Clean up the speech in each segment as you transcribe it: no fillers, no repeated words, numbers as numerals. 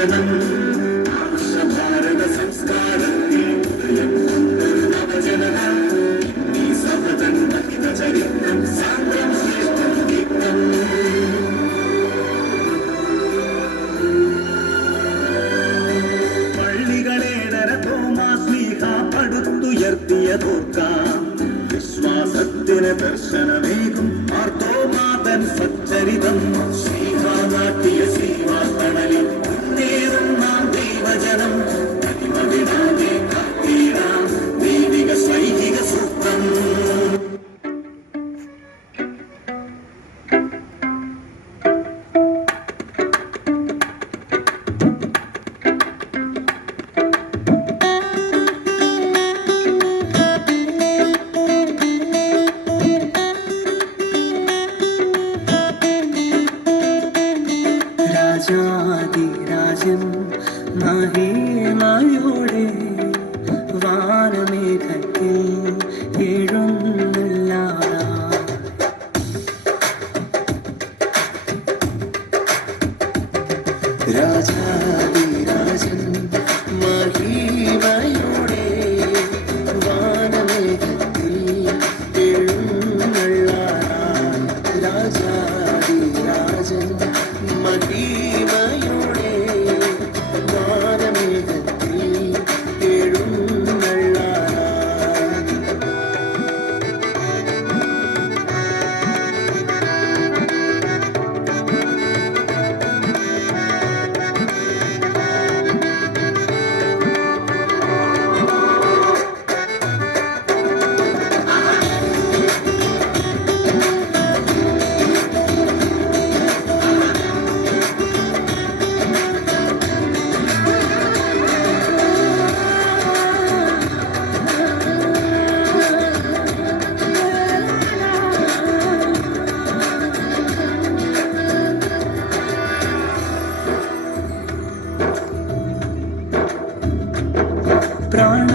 ദർശനം ഭാരത സംസ്കാരത്തിൽ ഉദയം കൊണ്ടൊരു നവജനത ഈ സഭതൻ ചരിത്രം സാന്ദ്രം ശ്രേഷ്ഠം പള്ളികളേടര തോമാസ്ലീഹ പടുത്തുയർത്തിയതോർക്കാം വിശ്വാസത്തിന് ദർശനമേകും ആർത്തോമാതൻ സച്ചരിതം ശ്രീഹാനാട്ടിയ ശ്രീവാർത്തണലിൽ മുന്നേറും നാം ദൈവജനം അടിമവിടാതെ കാത്തീരാം ദൈവിക സൈനിക സൂത്രം. രാജാതിരാജൻ മഹിമയോടെ വാനമേഘത്തിൽ എഴുന്നള്ളാനായി രാജാതിരാജൻ മഹിമയോടെ വാനമേഘത്തിൽ എഴുന്നള്ളാനായി രാജാതിരാജൻ മഹിമയോടെ വാനമേഘത്തിൽ എഴുന്നള്ളാനായി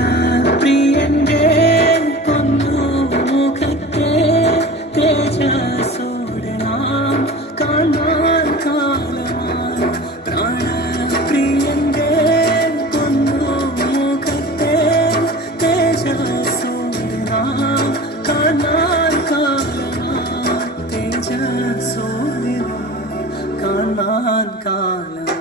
പ്രാണപ്രിയന്റെ പൊന്നുമുഖത്തെ തേജസ്സോടെ നാം കാണാൻ കാലമായി പ്രാണപ്രിയന്റെ പൊന്നുമുഖത്തെ തേജസ്സോടെ നാം കാണാൻ കാലമായി തേജസ്സോടെ നാം കാണാൻ കാലമായി